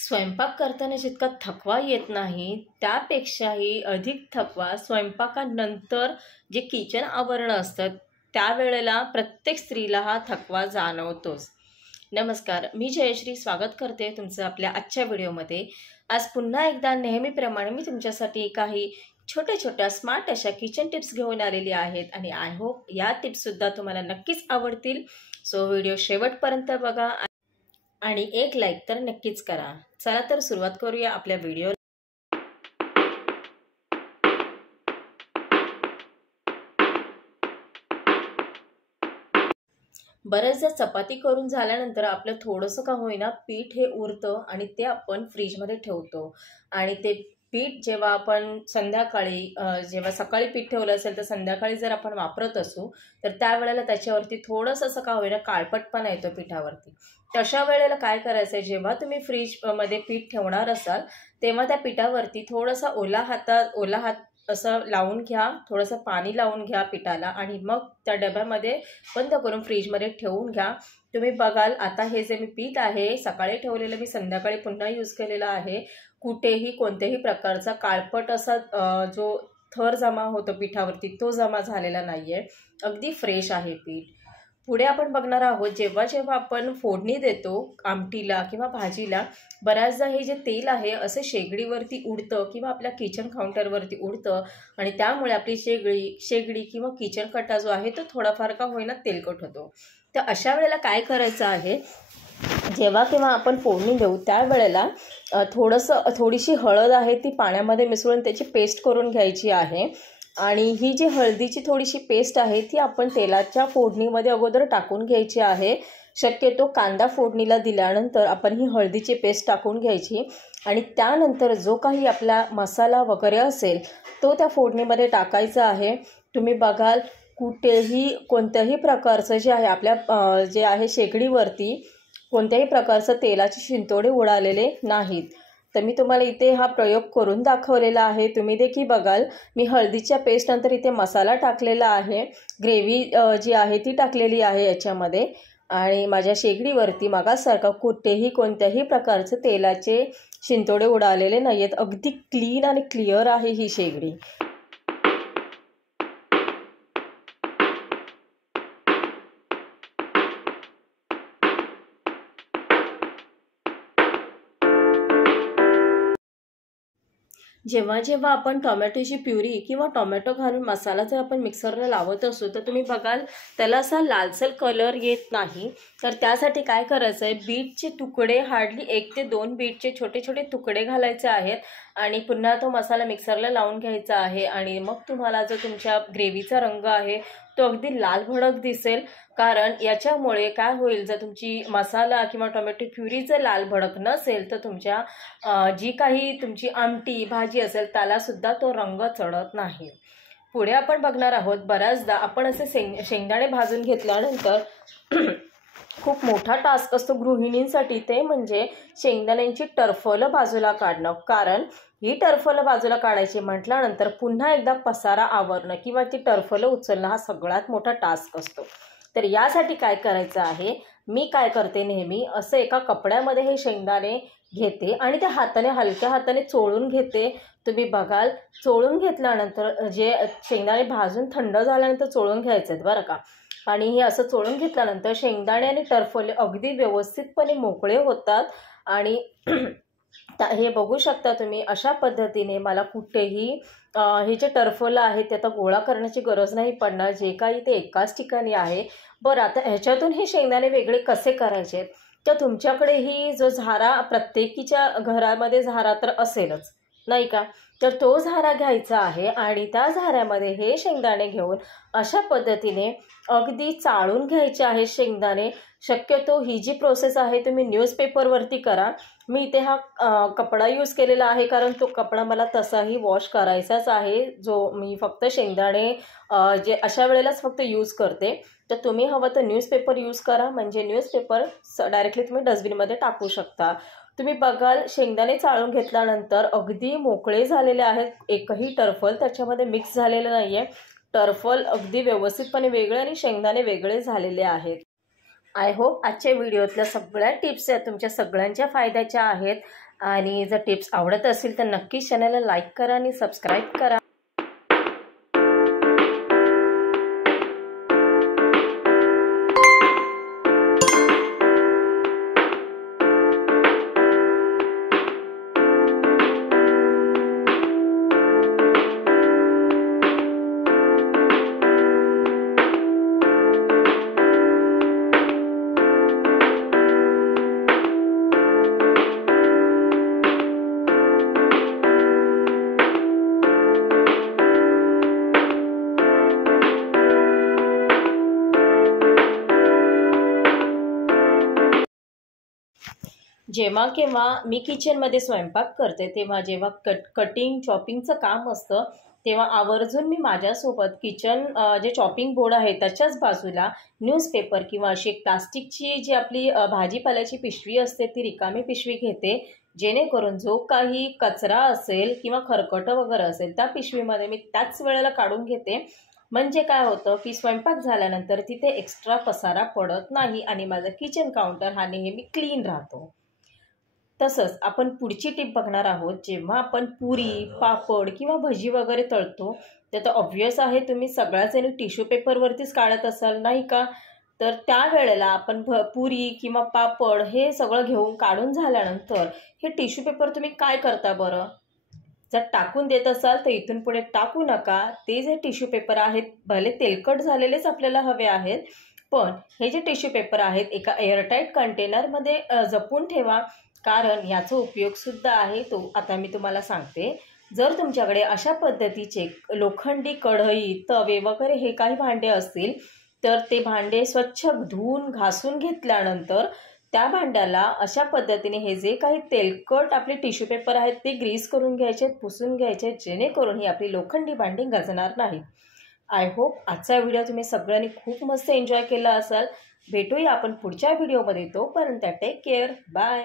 स्वयंपाक करताना जितका थकवा येत नाही त्यापेक्षाही अधिक थकवा स्वयंपाकानंतर जे किचन आवरण असतं त्यावेळेला प्रत्येक स्त्रीला हा थकवा जाणवतोच. नमस्कार, मी जयश्री स्वागत करते तुमचं आपल्या आजच्या व्हिडिओमध्ये. आज पुन्हा एकदा नेहमीप्रमाणे मी तुमच्यासाठी काही छोट्या छोट्या स्मार्ट अशा किचन टिप्स घेऊन आलेली आहेत आणि आय होप या टिप्ससुद्धा तुम्हाला नक्कीच आवडतील. सो व्हिडिओ शेवटपर्यंत बघा आणि एक लाईक तर नक्कीच करा. चला तर सुरुवात करूया आपल्या व्हिडिओ. बऱ्याचदा चपाती करून झाल्यानंतर आपलं थोडंसं का होईना पीठ हे उरतं आणि ते आपण फ्रीजमध्ये ठेवतो आणि ते पीठ जेव्हा आपण संध्याकाळी जेव्हा सकाळी पीठ ठेवलं असेल तर संध्याकाळी जर आपण वापरत असू तर त्यावेळेला त्याच्यावरती थोडंसं असं का होईना काळपटपणा येतो पिठावरती. तशा वेळेला काय करायचं आहे, जेव्हा तुम्ही फ्रीजमध्ये पीठ ठेवणार असाल तेव्हा त्या पिठावरती थोडासा ओला हात असं लावून घ्या, थोडंसं पाणी लावून घ्या पिठाला आणि मग त्या डब्यामध्ये बंद करून फ्रीजमध्ये ठेवून घ्या. तुम्ही बघाल आता हे जे मी पीठ आहे सकाळी ठेवलेलं मी संध्याकाळी पुन्हा यूज केलेलं आहे. कुठेही कोणत्याही प्रकारचा काळपट असा जो थर जमा होतो पिठावरती तो जमा झालेला नाही आहे. अगदी फ्रेश आहे पीठ. पुढे आपण बघणार आहोत जेव्हा जेव्हा आपण फोडणी देतो आमटीला किंवा भाजीला, बऱ्याचदा हे जे तेल आहे असे शेगडीवरती उडतं किंवा आपल्या किचन काउंटरवरती उडतं आणि त्यामुळे आपली शेगडी किंवा किचन कट्टा जो आहे तो थोडाफार का होईना तेलकट होतो. तर अशा वेळेला काय आहे, जेव्हा केव्हा आपण फोडणी देऊ त्यावेळेला थोडीशी हळद आहे ती पाण्यामध्ये मिसळून त्याची पेस्ट करून घ्यायची आहे आणि ही जी हळदीची थोडीशी पेस्ट आहे ती आपण तेलाच्या फोडणीमध्ये अगोदर टाकून घ्यायची आहे. शक्यतो कांदा फोडणीला दिल्यानंतर आपण ही हळदीची पेस्ट टाकून घ्यायची आणि त्यानंतर जो काही आपला मसाला वगैरे असेल तो त्या फोडणीमध्ये टाकायचा आहे. तुम्ही बघाल कुठेही कोणत्याही प्रकारचं जे आहे आपल्या जे आहे शेगडीवरती कोणत्याही प्रकारचं तेलाचे शिंतोडे उडालेले नाहीत. तर मी तुम्हाला इथे हा प्रयोग करून दाखवलेला आहे. तुम्ही देखील बघाल मी हळदीच्या पेस्ट नंतर इथे मसाला टाकलेला आहे, ग्रेव्ही जी आहे ती टाकलेली आहे याच्यामध्ये आणि माझ्या शेगडीवरती मागासारखा कुठेही कोणत्याही प्रकारचे तेलाचे शिंतोडे उडालेले नाही आहेत. अगदी क्लीन आणि क्लिअर आहे ही शेगडी. जेव्हा जेव्हा आपण टोमॅटोची प्युरी किंवा टोमॅटो घालून मसाला जर आपण मिक्सरला लावत असू तर तुम्ही बघाल त्याला असा लालसर कलर येत नाही. तर त्यासाठी काय करायचं आहे, बीटचे तुकडे हार्डली 1 ते 2 बीटचे छोटे छोटे तुकडे घालायचे आहेत आणि पुन्हा तो मसाला मिक्सरला लावून घ्यायचा आहे आणि मग तुम्हाला जो तुमच्या ग्रेव्हीचा रंग आहे तो अगदी लाल भडक दिसेल. कारण याच्यामुळे काय होईल, जर तुमची मसाला किंवा टोमॅटो प्युरी जर लाल भडक नसेल तर तुमच्या जी काही तुमची आमटी भाजी असेल त्यालासुद्धा तो रंग चढत नाही. पुढे आपण बघणार आहोत बऱ्याचदा आपण असे शेंगदाणे भाजून घेतल्यानंतर खूप मोठा टास्क असतो गृहिणींसाठी, ते म्हणजे शेंगदाण्यांची टरफलं बाजूला काढणं. कारण ही टरफलं बाजूला काढायची म्हटल्यानंतर पुन्हा एकदा पसारा आवरणं किंवा ती टरफलं उचलणं हा सगळ्यात मोठा टास्क असतो. तर यासाठी काय करायचं आहे, मी काय करते नेहमी असं एका कपड्यामध्ये हे शेंगदाणे घेते आणि त्या हलक्या हाताने चोळून घेते. तुम्ही बघाल चोळून घेतल्यानंतर जे शेंगदाणे भाजून थंड झाल्यानंतर चोळून घ्यायचे आहेत बरं का. आणि हे असं चोळून घेतल्यानंतर शेंगदाणे आणि टरफले अगदी व्यवस्थितपणे मोकळे होतात आणि हे बघू शकता तुम्ही. अशा पद्धतीने मला कुठेही हे जे टरफलं आहे ते आता गोळा करण्याची गरज नाही पडणार, जे काही ते एकाच ठिकाणी आहे. बरं, आता ह्याच्यातून हे शेंगदाणे वेगळे कसे करायचे, तर तुमच्याकडेही जो झारा प्रत्येकीच्या घरामध्ये झारा तर असेलच नाही का, तर तो झारा घ्यायचा आहे आणि त्या झाऱ्यामध्ये हे शेंगदाणे घेऊन अशा पद्धतीने अगदी चाळून घ्यायचे आहे शेंगदाणे. शक्यतो ही जी प्रोसेस आहे तुम्ही न्यूजपेपरवरती करा. मी इथे हा कपडा यूज केलेला आहे कारण तो कपडा मला तसाही वॉश करायचाच आहे, जो मी फक्त शेंगदाणे जे अशा वेळेलाच फक्त यूज करते. तर तुम्ही हवं तर न्यूजपेपर यूज करा, म्हणजे न्यूजपेपर डायरेक्टली तुम्ही डस्टबिनमध्ये टाकू शकता. तुम्ही बघाल शेंगदाणे चाळून घेतल्यानंतर अगदी मोकळे झालेले आहेत, एकही टरफल त्याच्यामध्ये मिक्स झालेलं नाही आहे. टरफल अगदी व्यवस्थितपणे वेगळे आणि शेंगदाणे वेगळे झालेले आहेत. आय होप आजच्या व्हिडिओतल्या सगळ्या टिप्स या तुमच्या सगळ्यांच्या फायद्याच्या आहेत आणि जर टिप्स आवडत असतील तर नक्कीच चॅनलला लाईक करा आणि सबस्क्राईब करा. जेव्हा केव्हा मी किचनमध्ये स्वयंपाक करते तेव्हा जेव्हा कटिंग चॉपिंगचं काम असतं तेव्हा आवर्जून मी माझ्यासोबत किचन जे चॉपिंग बोर्ड आहे त्याच्याच बाजूला न्यूजपेपर किंवा अशी एक प्लास्टिकची जी आपली भाजीपाल्याची पिशवी असते ती रिकामी पिशवी घेते, जेणेकरून जो काही कचरा असेल किंवा खरकटं वगैरे असेल त्या पिशवीमध्ये मी त्याच वेळेला काढून घेते. म्हणजे काय होतं की स्वयंपाक झाल्यानंतर तिथे एक्स्ट्रा पसारा पडत नाही आणि माझा किचन काउंटर हा नेहमी क्लीन राहतो. तसंच आपण पुढची टीप बघणार आहोत. जेव्हा आपण पुरी, पापड किंवा भजी वगैरे तळतो तर ऑब्व्हियस आहे तुम्ही सगळ्याच जणी टिश्यू पेपरवरतीच काढत असाल नाही का? तर त्यावेळेला आपण पुरी किंवा पापड हे सगळं घेऊन काढून झाल्यानंतर हे टिश्यू पेपर तुम्ही काय करता बरं? जर टाकून देत असाल तर इथून पुढे टाकू नका. ते जे टिश्यू पेपर आहेत भले तेलकट झालेलेच आपल्याला हवे आहेत, पण हे जे टिश्यू पेपर आहेत एका एअरटाईट कंटेनरमध्ये जपून ठेवा, कारण याचा उपयोगसुद्धा आहे तो आता मी तुम्हाला सांगते. जर तुमच्याकडे अशा पद्धतीचे लोखंडी कढई, तवे वगैरे हे काही भांडे असतील तर ते भांडे स्वच्छ धुवून घासून घेतल्यानंतर त्या भांड्याला अशा पद्धतीने हे जे काही तेलकट आपले टिश्यू पेपर आहेत ते ग्रीस करून घ्यायचे, पुसून घ्यायचे, जेणेकरून ही आपली लोखंडी भांडी गंजणार नाहीत. आय होप आजचा व्हिडिओ तुम्ही सगळ्यांनी खूप मस्त एन्जॉय केला असाल. भेटूया आपण पुढच्या व्हिडिओमध्ये. तोपर्यंत टेक केअर. बाय.